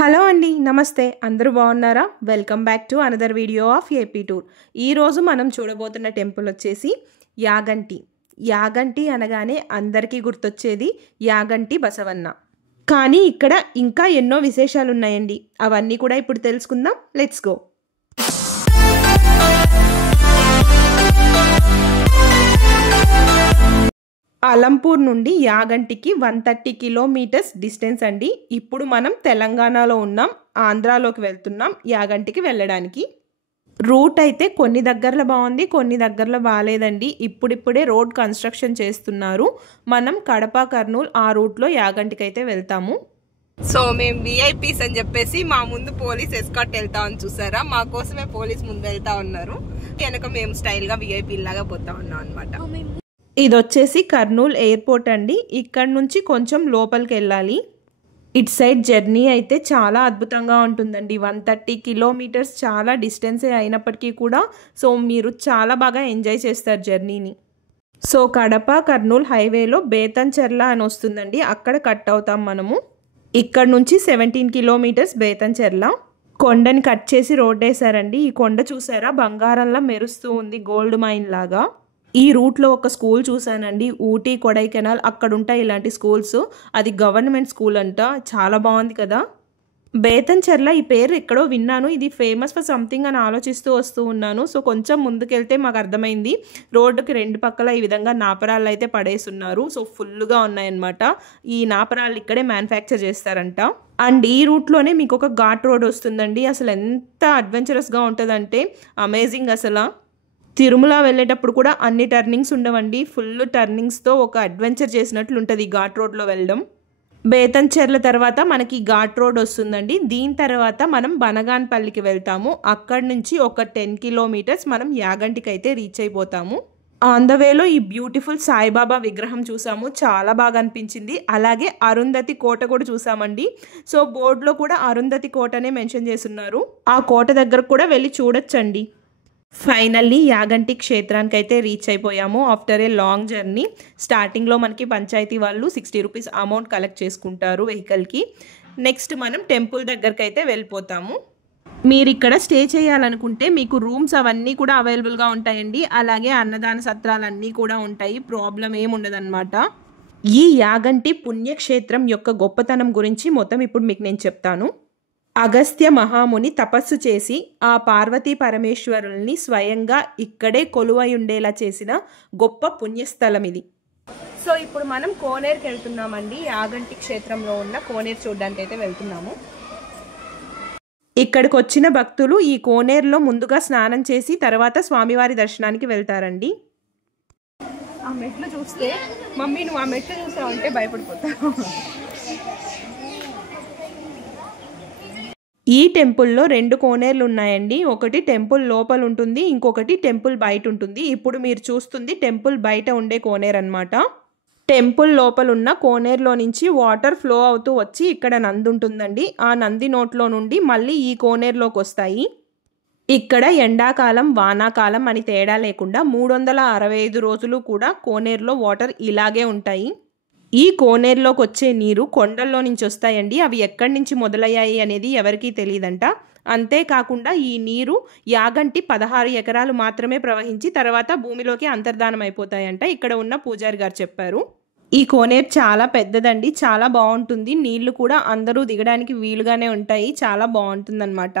Hello అండి, నమస్తే. అందరూ బాగున్నారా? Welcome back to another video of AP tour. ఈరోజు మనం చూడబోతున్న టెంపుల్ వచ్చేసి యాగంటి. యాగంటి అనగానే అందరికీ గుర్తొచ్చేది యాగంటి బసవన్న. కానీ ఇక్కడ ఇంకా ఎన్నో విశేషాలు ఉన్నాయండి. అవన్నీ కూడా ఇప్పుడు తెలుసుకుందాం. Let's go. అలంపూర్ నుండి యాగంటికి 130 కిలోమీటర్స్ డిస్టెన్స్ అండి. ఇప్పుడు మనం తెలంగాణలో ఉన్నాం, ఆంధ్రాలోకి వెళ్తున్నాం యాగంటికి వెళ్ళడానికి. రూట్ అయితే కొన్ని దగ్గరలో బాగుంది, కొన్ని దగ్గరలో బాగాలేదండి. ఇప్పుడిప్పుడే రోడ్ కన్స్ట్రక్షన్ చేస్తున్నారు. మనం కడప, కర్నూలు ఆ రూట్లో యాగంటికి అయితే వెళ్తాము. సో మేము విఐపీస్ అని చెప్పేసి మా ముందు పోలీస్ ఎస్కార్ట్ వెళ్తామని చూసారా, మా కోసమే పోలీస్ ముందు వెళ్తా ఉన్నారు. వెనక మేము స్టైల్గా విఐపీ లాగా పోతా ఉన్నాం అనమాట. ఇది వచ్చేసి కర్నూలు ఎయిర్పోర్ట్ అండి. ఇక్కడ నుంచి కొంచెం లోపలికి వెళ్ళాలి. ఇటు సైడ్ జర్నీ అయితే చాలా అద్భుతంగా ఉంటుందండి. 130 కిలోమీటర్స్ చాలా డిస్టెన్సే అయినప్పటికీ కూడా సో మీరు చాలా బాగా ఎంజాయ్ చేస్తారు జర్నీని. సో కడప కర్నూలు హైవేలో బేతంచెర్ల అని వస్తుందండి, అక్కడ కట్ అవుతాం మనము. ఇక్కడ నుంచి 17 కిలోమీటర్స్ బేతంచెర్ల. కొండని కట్ చేసి రోడ్ వేసారండి. ఈ కొండ చూసారా, బంగారంలా మెరుస్తూ ఉంది, గోల్డ్ మైన్ లాగా. ఈ రూట్లో ఒక స్కూల్ చూసానండి, ఊటీ కొడైకెనాల్ అక్కడ ఉంటాయి ఇలాంటి స్కూల్స్. అది గవర్నమెంట్ స్కూల్ అంట, చాలా బాగుంది కదా. బేతంచెర్ల ఈ పేరు ఎక్కడో విన్నాను, ఇది ఫేమస్ ఫర్ సంథింగ్ అని ఆలోచిస్తూ వస్తూ ఉన్నాను. సో కొంచెం ముందుకెళ్తే మాకు అర్థమైంది, రోడ్డుకి రెండు పక్కల ఈ విధంగా నాపరాళ్ళు అయితే పడేస్తున్నారు. సో ఫుల్గా ఉన్నాయన్నమాట. ఈ నాపరాళ్ళు ఇక్కడే మ్యానుఫ్యాక్చర్ చేస్తారంట. అండ్ ఈ రూట్లోనే మీకు ఒక ఘాట్ రోడ్ వస్తుందండి. అసలు ఎంత అడ్వెంచరస్గా ఉంటుందంటే అమేజింగ్ అసలు. తిరుమల వెళ్ళేటప్పుడు కూడా అన్ని టర్నింగ్స్ ఉండవండి, ఫుల్ టర్నింగ్స్తో ఒక అడ్వెంచర్ చేసినట్లు ఉంటుంది ఈ ఘాట్ రోడ్లో వెళ్ళడం. బేతంచెర్ల తర్వాత మనకి ఘాట్ రోడ్ వస్తుందండి. దీని తర్వాత మనం బనగాన్పల్లికి వెళ్తాము. అక్కడి నుంచి ఒక 10 కిలోమీటర్స్ మనం యాగంటికి అయితే రీచ్ అయిపోతాము. ఆన్ ద వేలో ఈ బ్యూటిఫుల్ సాయిబాబా విగ్రహం చూసాము, చాలా బాగా అనిపించింది. అలాగే అరుంధతి కోట కూడా చూసామండి. సో బోర్డులో కూడా అరుంధతి కోటనే మెన్షన్ చేస్తున్నారు. ఆ కోట దగ్గర కూడా వెళ్ళి చూడొచ్చండి. ఫైనల్లీ యాగంటి క్షేత్రానికి అయితే రీచ్ అయిపోయాము ఆఫ్టర్ ఏ లాంగ్ జర్నీ. స్టార్టింగ్లో మనకి పంచాయతీ వాళ్ళు 60 రూపీస్ అమౌంట్ కలెక్ట్ చేసుకుంటారు వెహికల్కి. నెక్స్ట్ మనం టెంపుల్ దగ్గరికి అయితే వెళ్ళిపోతాము. మీరు ఇక్కడ స్టే చేయాలనుకుంటే మీకు రూమ్స్ అవన్నీ కూడా అవైలబుల్గా ఉంటాయండి. అలాగే అన్నదాన సత్రాలన్నీ కూడా ఉంటాయి, ప్రాబ్లం ఏముండదన్నమాట. ఈ యాగంటి పుణ్యక్షేత్రం యొక్క గొప్పతనం గురించి మొత్తం ఇప్పుడు మీకు నేను చెప్తాను. అగస్త్య మహాముని తపస్సు చేసి ఆ పార్వతీ పరమేశ్వరుల్ని స్వయంగా ఇక్కడే కొలువై ఉండేలా చేసిన గొప్ప పుణ్యస్థలం ఇది. సో ఇప్పుడు మనం కోనేరుకి వెళ్తున్నామండి. యాగంటి క్షేత్రంలో ఉన్న కోనేరు చూడడానికి అయితే వెళ్తున్నాము. ఇక్కడికి వచ్చిన భక్తులు ఈ కోనేరులో ముందుగా స్నానం చేసి తర్వాత స్వామివారి దర్శనానికి వెళ్తారండి. ఆ మెట్లు చూస్తే మమ్మీ నువ్వు ఆ మెట్లు చూసావంటే భయపడిపోతావు. ఈ టెంపుల్లో 2 కోనేర్లు ఉన్నాయండి. ఒకటి టెంపుల్ లోపల ఉంటుంది, ఇంకొకటి టెంపుల్ బయట ఉంటుంది. ఇప్పుడు మీరు చూస్తుంది టెంపుల్ బయట ఉండే కోనేరు అనమాట. టెంపుల్ లోపల ఉన్న కోనేరులో నుంచి వాటర్ ఫ్లో అవుతూ వచ్చి ఇక్కడ నంది ఉంటుందండి. ఆ నంది నోట్లో నుండి మళ్ళీ ఈ కోనేరులోకి వస్తాయి. ఇక్కడ ఎండాకాలం వానాకాలం అని తేడా లేకుండా 365 రోజులు కూడా కోనేరులో వాటర్ ఇలాగే ఉంటాయి. ఈ కోనేరులోకి వచ్చే నీరు కొండల్లో నుంచి వస్తాయండి. అవి ఎక్కడి నుంచి మొదలయ్యాయి అనేది ఎవరికీ తెలియదంట. అంతేకాకుండా ఈ నీరు యాగంటి 16 ఎకరాలు మాత్రమే ప్రవహించి తర్వాత భూమిలోకి అంతర్ధానం అయిపోతాయంట, ఇక్కడ ఉన్న పూజారి గారు చెప్పారు. ఈ కోనేరు చాలా పెద్దదండి, చాలా బాగుంటుంది. నీళ్లు కూడా అందరూ దిగడానికి వీలుగానే ఉంటాయి, చాలా బాగుంటుంది అన్నమాట.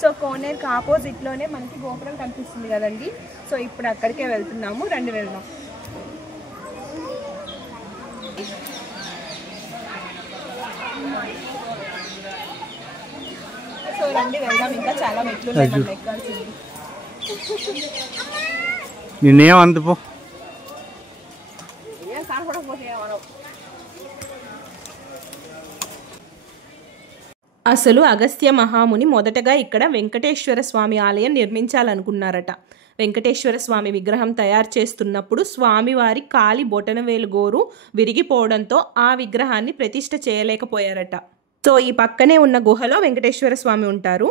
సో కోనేరుకి ఆపోజిట్లోనే మనకి గోపురం కనిపిస్తుంది కదండి. సో ఇప్పుడు అక్కడికే వెళ్తున్నాము, రండి వెళ్దాం. సో రండి వెళ్దాం, ఇంకా చాలా మెట్లు ఎక్కాల్సింది. నిన్నేమంతపో అసలు అగస్త్య మహాముని మొదటగా ఇక్కడ వెంకటేశ్వర స్వామి ఆలయం నిర్మించాలనుకున్నారట. వెంకటేశ్వర స్వామి విగ్రహం తయారు చేస్తున్నప్పుడు స్వామివారి కాలి బొటనవేలు గోరు విరిగిపోవడంతో ఆ విగ్రహాన్ని ప్రతిష్ఠ చేయలేకపోయారట. సో ఈ పక్కనే ఉన్న గుహలో వెంకటేశ్వర స్వామి ఉంటారు.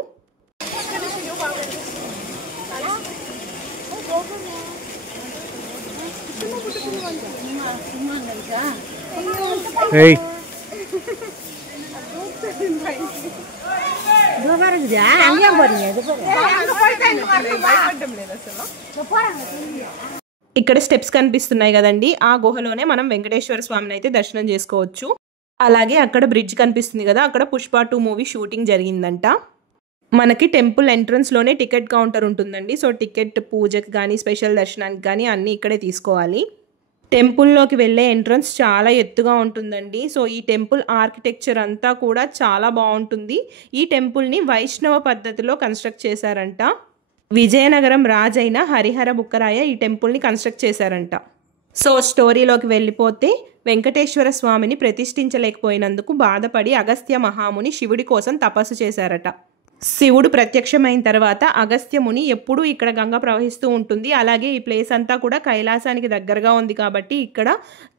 ఇక్కడ స్టెప్స్ కనిపిస్తున్నాయి కదండి, ఆ గుహలోనే మనం వెంకటేశ్వర స్వామిని అయితే దర్శనం చేసుకోవచ్చు. అలాగే అక్కడ బ్రిడ్జ్ కనిపిస్తుంది కదా, అక్కడ పుష్ప 2 మూవీ షూటింగ్ జరిగిందంట. మనకి టెంపుల్ ఎంట్రన్స్లోనే టికెట్ కౌంటర్ ఉంటుందండి. సో టికెట్ పూజకి కానీ స్పెషల్ దర్శనానికి కానీ అన్నీ ఇక్కడే తీసుకోవాలి. టెంపుల్లోకి వెళ్ళే ఎంట్రన్స్ చాలా ఎత్తుగా ఉంటుందండి. సో ఈ టెంపుల్ ఆర్కిటెక్చర్ అంతా కూడా చాలా బాగుంటుంది. ఈ టెంపుల్ని వైష్ణవ పద్ధతిలో కన్స్ట్రక్ట్ చేశారంట. విజయనగరం రాజైన హరిహర బుక్కరాయ ఈ టెంపుల్ని కన్స్ట్రక్ట్ చేశారంట. సో స్టోరీలోకి వెళ్ళిపోతే వెంకటేశ్వర స్వామిని ప్రతిష్ఠించలేకపోయినందుకు బాధపడి అగస్త్య మహాముని శివుడి కోసం తపస్సు చేశారట. శివుడు ప్రత్యక్షమైన తర్వాత అగస్త్యముని ఎప్పుడూ ఇక్కడ గంగ ప్రవహిస్తూ ఉంటుంది. అలాగే ఈ ప్లేస్ అంతా కూడా కైలాసానికి దగ్గరగా ఉంది కాబట్టి ఇక్కడ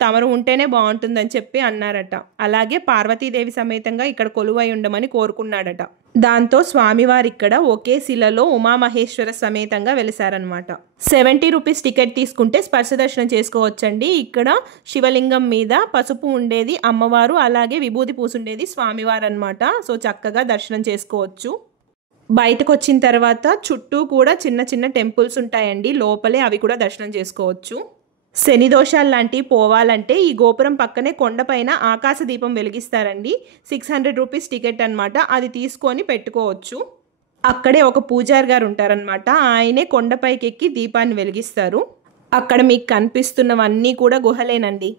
తమరు ఉంటేనే బాగుంటుందని చెప్పి అన్నారట. అలాగే పార్వతీదేవి సమేతంగా ఇక్కడ కొలువై ఉండమని కోరుకున్నాడట. దాంతో స్వామివారి ఇక్కడ ఒకే శిలలో ఉమామహేశ్వర సమేతంగా వెలిసారనమాట. 70 రూపీస్ టికెట్ తీసుకుంటే స్పర్శ దర్శనం చేసుకోవచ్చండి. ఇక్కడ శివలింగం మీద పసుపు ఉండేది అమ్మవారు, అలాగే విభూతి పూసుండేది స్వామివారు అనమాట. సో చక్కగా దర్శనం చేసుకోవచ్చు. బయటకు వచ్చిన తర్వాత చుట్టూ కూడా చిన్న చిన్న టెంపుల్స్ ఉంటాయండి, లోపలే అవి కూడా దర్శనం చేసుకోవచ్చు. శని దోషాలు లాంటివి పోవాలంటే ఈ గోపురం పక్కనే కొండపైన ఆకాశ దీపం వెలిగిస్తారండి. 600 రూపీస్ టికెట్ అనమాట, అది తీసుకొని పెట్టుకోవచ్చు. అక్కడే ఒక పూజారి గారు ఉంటారనమాట, ఆయనే కొండపైకి ఎక్కి దీపాన్ని వెలిగిస్తారు. అక్కడ మీకు కనిపిస్తున్నవన్నీ కూడా గుహలేనండి.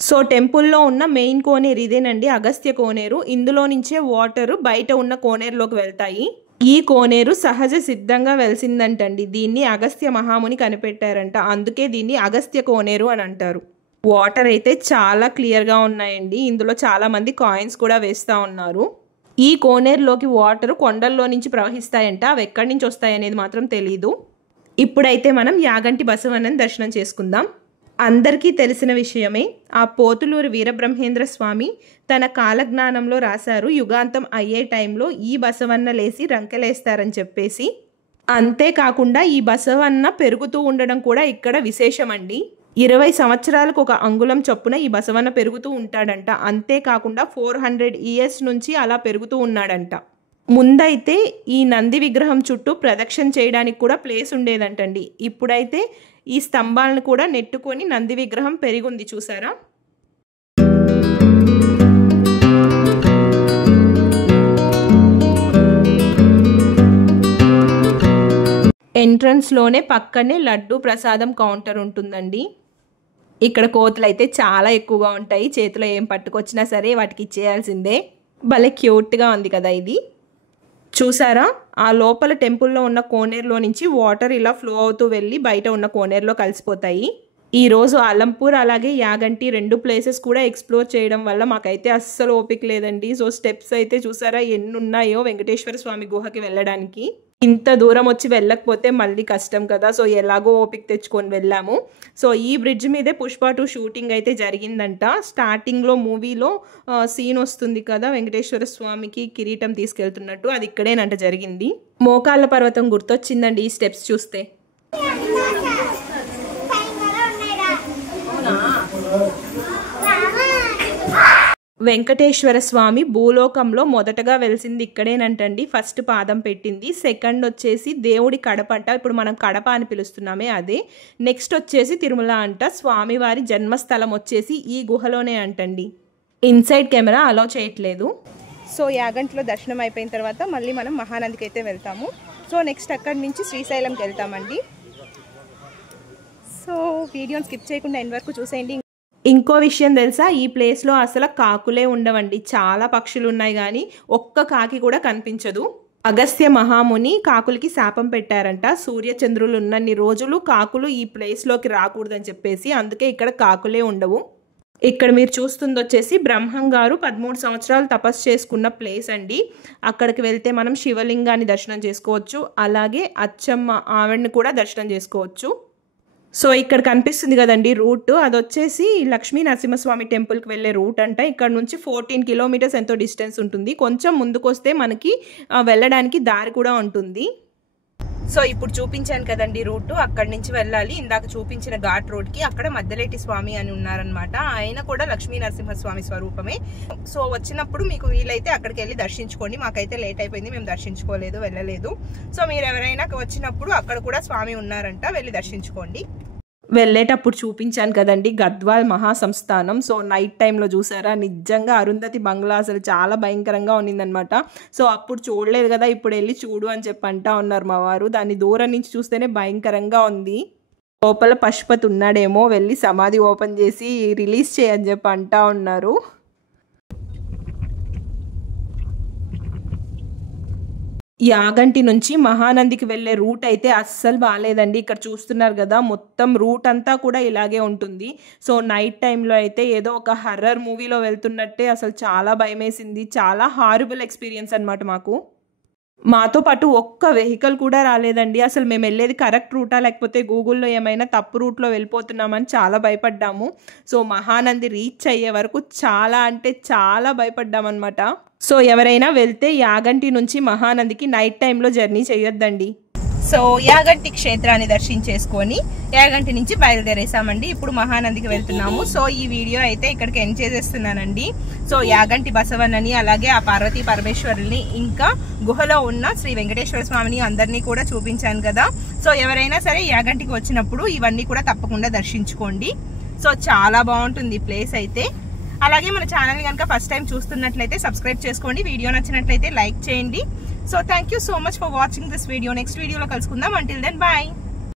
సో టెంపుల్లో ఉన్న మెయిన్ కోనేరు ఇదేనండి, అగస్త్య కోనేరు. ఇందులో నుంచే వాటర్ బయట ఉన్న కోనేరులోకి వెళ్తాయి. ఈ కోనేరు సహజ సిద్ధంగా వెలిసిందంటండి. దీన్ని అగస్త్య మహాముని కనిపెట్టారంట, అందుకే దీన్ని అగస్త్య కోనేరు అని అంటారు. వాటర్ అయితే చాలా క్లియర్గా ఉన్నాయండి. ఇందులో చాలామంది కాయిన్స్ కూడా వేస్తూ ఉన్నారు. ఈ కోనేరులోకి వాటర్ కొండల్లో నుంచి ప్రవహిస్తాయంట, అవి ఎక్కడి నుంచి వస్తాయనేది మాత్రం తెలీదు. ఇప్పుడైతే మనం యాగంటి బసవన్నని దర్శనం చేసుకుందాం. అందరికీ తెలిసిన విషయమే, ఆ పోతులూరు వీరబ్రహ్మేంద్ర స్వామి తన కాలజ్ఞానంలో రాశారు, యుగాంతం అయ్యే టైంలో ఈ బసవన్న లేసి రంకెలేస్తారని చెప్పేసి. అంతేకాకుండా ఈ బసవన్న పెరుగుతూ ఉండడం కూడా ఇక్కడ విశేషమండి. 20 సంవత్సరాలకు ఒక అంగుళం చొప్పున ఈ బసవన్న పెరుగుతూ ఉంటాడంట. అంతేకాకుండా 400 ఇయర్స్ నుంచి అలా పెరుగుతూ ఉన్నాడంట. ముందైతే ఈ నంది విగ్రహం చుట్టూ ప్రదక్షిణ చేయడానికి కూడా ప్లేస్ ఉండేదంటండి. ఇప్పుడైతే ఈ స్తంభాలను కూడా నెట్టుకొని నంది విగ్రహం పెరిగింది, చూసారా. ఎంట్రన్స్లోనే పక్కనే లడ్డు ప్రసాదం కౌంటర్ ఉంటుందండి. ఇక్కడ కోతులు అయితే చాలా ఎక్కువగా ఉంటాయి. చేతిలో ఏం పట్టుకొచ్చినా సరే వాటికి ఇచ్చేయాల్సిందే. భలే క్యూట్గా ఉంది కదా ఇది. చూసారా, ఆ లోపల టెంపుల్లో ఉన్న కోనేరులో నుంచి వాటర్ ఇలా ఫ్లో అవుతూ వెళ్ళి బయట ఉన్న కోనేరులో కలిసిపోతాయి. ఈరోజు అలంపూర్ అలాగే యాగంటి 2 ప్లేసెస్ కూడా ఎక్స్ప్లోర్ చేయడం వల్ల మాకైతే అస్సలు ఓపిక లేదండి. సో స్టెప్స్ అయితే చూసారా ఎన్ని ఉన్నాయో వెంకటేశ్వర స్వామి గుహకి వెళ్ళడానికి. ఇంత దూరం వచ్చి వెళ్ళకపోతే మళ్ళీ కష్టం కదా. సో ఎలాగో ఓపిక తెచ్చుకొని వెళ్ళాము. సో ఈ బ్రిడ్జ్ మీదే పుష్ప 2 షూటింగ్ అయితే జరిగిందంట. స్టార్టింగ్లో మూవీలో సీన్ వస్తుంది కదా, వెంకటేశ్వర స్వామికి కిరీటం తీసుకెళ్తున్నట్టు, అది ఇక్కడేనంట జరిగింది. మోకాళ్ళ పర్వతం గుర్తొచ్చిందండి ఈ స్టెప్స్ చూస్తే. వెంకటేశ్వర స్వామి భూలోకంలో మొదటగా వెలిసింది ఇక్కడేనంటండి. ఫస్ట్ పాదం పెట్టింది. సెకండ్ వచ్చేసి దేవుడి కడప అంట, ఇప్పుడు మనం కడప అని పిలుస్తున్నామే అదే. నెక్స్ట్ వచ్చేసి తిరుమల అంట. స్వామివారి జన్మస్థలం వచ్చేసి ఈ గుహలోనే అంటండి. ఇన్సైడ్ కెమెరా అలో చేయట్లేదు. సో యాగంటిలో దర్శనం అయిపోయిన తర్వాత మళ్ళీ మనం మహానందికి అయితే వెళ్తాము. సో నెక్స్ట్ అక్కడి నుంచి శ్రీశైలంకి వెళ్తామండి. సో వీడియోని స్కిప్ చేయకుండా ఎండ్ వరకు చూసేయండి. ఇంకో విషయం తెలుసా, ఈ ప్లేస్లో అసలు కాకులే ఉండవండి. చాలా పక్షులు ఉన్నాయి కానీ ఒక్క కాకి కూడా కనిపించదు. అగస్త్య మహాముని కాకులకి శాపం పెట్టారంట, సూర్యచంద్రులు ఉన్నన్ని రోజులు కాకులు ఈ ప్లేస్లోకి రాకూడదని చెప్పేసి. అందుకే ఇక్కడ కాకులే ఉండవు. ఇక్కడ మీరు చూస్తుంది వచ్చేసి బ్రహ్మం గారు 13 సంవత్సరాలు తపస్సు చేసుకున్న ప్లేస్ అండి. అక్కడికి వెళ్తే మనం శివలింగాన్ని దర్శనం చేసుకోవచ్చు, అలాగే అచ్చమ్మ ఆవిడని కూడా దర్శనం చేసుకోవచ్చు. సో ఇక్కడ కనిపిస్తుంది కదండి రూట్, అది వచ్చేసి లక్ష్మీ నరసింహస్వామి టెంపుల్కి వెళ్ళే రూట్ అంట. ఇక్కడ నుంచి 14 కిలోమీటర్స్ ఎంతో డిస్టెన్స్ ఉంటుంది. కొంచెం ముందుకు వస్తే మనకి వెళ్ళడానికి దారి కూడా ఉంటుంది. సో ఇప్పుడు చూపించాను కదండి రూట్, అక్కడి నుంచి వెళ్ళాలి. ఇందాక చూపించిన ఘాట్ రోడ్కి అక్కడ మద్దలేటి స్వామి అని ఉన్నారనమాట. ఆయన కూడా లక్ష్మీ నరసింహస్వామి స్వరూపమే. సో వచ్చినప్పుడు మీకు వీలైతే అక్కడికి వెళ్ళి దర్శించుకోండి. మాకైతే లేట్ అయిపోయింది, మేము దర్శించుకోలేదు, వెళ్ళలేదు. సో మీరు ఎవరైనా వచ్చినప్పుడు అక్కడ కూడా స్వామి ఉన్నారంట, వెళ్ళి దర్శించుకోండి. వెళ్ళేటప్పుడు చూపించాను కదండి గద్వాల్ మహాసంస్థానం. సో నైట్ టైంలో చూసారా, నిజంగా అరుంధతి బంగ్లా అసలు చాలా భయంకరంగా ఉన్నిందనమాట. సో అప్పుడు చూడలేదు కదా, ఇప్పుడు వెళ్ళి చూడు అని చెప్పి అంటా ఉన్నారు మా వారు. దాన్ని దూరం నుంచి చూస్తేనే భయంకరంగా ఉంది. లోపల పశుపతి ఉన్నాడేమో, వెళ్ళి సమాధి ఓపెన్ చేసి రిలీజ్ చేయని చెప్పి అంటా ఉన్నారు. యాగంటి నుంచి మహానందికి వెళ్ళే రూట్ అయితే అస్సలు బాగాలేదండి. ఇక్కడ చూస్తున్నారు కదా, మొత్తం రూట్ అంతా కూడా ఇలాగే ఉంటుంది. సో నైట్ టైంలో అయితే ఏదో ఒక హర్రర్ మూవీలో వెళ్తున్నట్టే అసలు చాలా భయం వేసింది. చాలా హారబుల్ ఎక్స్పీరియన్స్ అనమాట మాకు. మాతో పాటు ఒక్క వెహికల్ కూడా రాలేదండి. అసలు మేము వెళ్ళేది కరెక్ట్ రూటా లేకపోతే గూగుల్లో ఏమైనా తప్పు రూట్లో వెళ్ళిపోతున్నామని చాలా భయపడ్డాము. సో మహానంది రీచ్ అయ్యే వరకు చాలా అంటే చాలా భయపడ్డామన్నమాట. సో ఎవరైనా వెళ్తే యాగంటి నుంచి మహానందికి నైట్ టైంలో జర్నీ చేయొద్దండి. సో యాగంటి క్షేత్రాన్ని దర్శించేసుకొని యాగంటి నుంచి బయలుదేరేసామండి. ఇప్పుడు మహానందికి వెళ్తున్నాము. సో ఈ వీడియో అయితే ఇక్కడికి ఎండ్ చేసేస్తున్నానండి. సో యాగంటి బసవన్నని, అలాగే ఆ పార్వతీ పరమేశ్వరుల్ని, ఇంకా గుహలో ఉన్న శ్రీ వెంకటేశ్వర స్వామిని అందరినీ కూడా చూపించాను కదా. సో ఎవరైనా సరే యాగంటికి వచ్చినప్పుడు ఇవన్నీ కూడా తప్పకుండా దర్శించుకోండి. సో చాలా బాగుంటుంది ప్లేస్ అయితే. అలాగే మన ఛానల్ కనుక ఫస్ట్ టైం చూస్తున్నట్లయితే సబ్స్క్రైబ్ చేసుకోండి. వీడియో నచ్చినట్లయితే లైక్ చేయండి. So thank you so much for watching this video. Next వీడియోలో కలుసుకుందాం. Until then bye.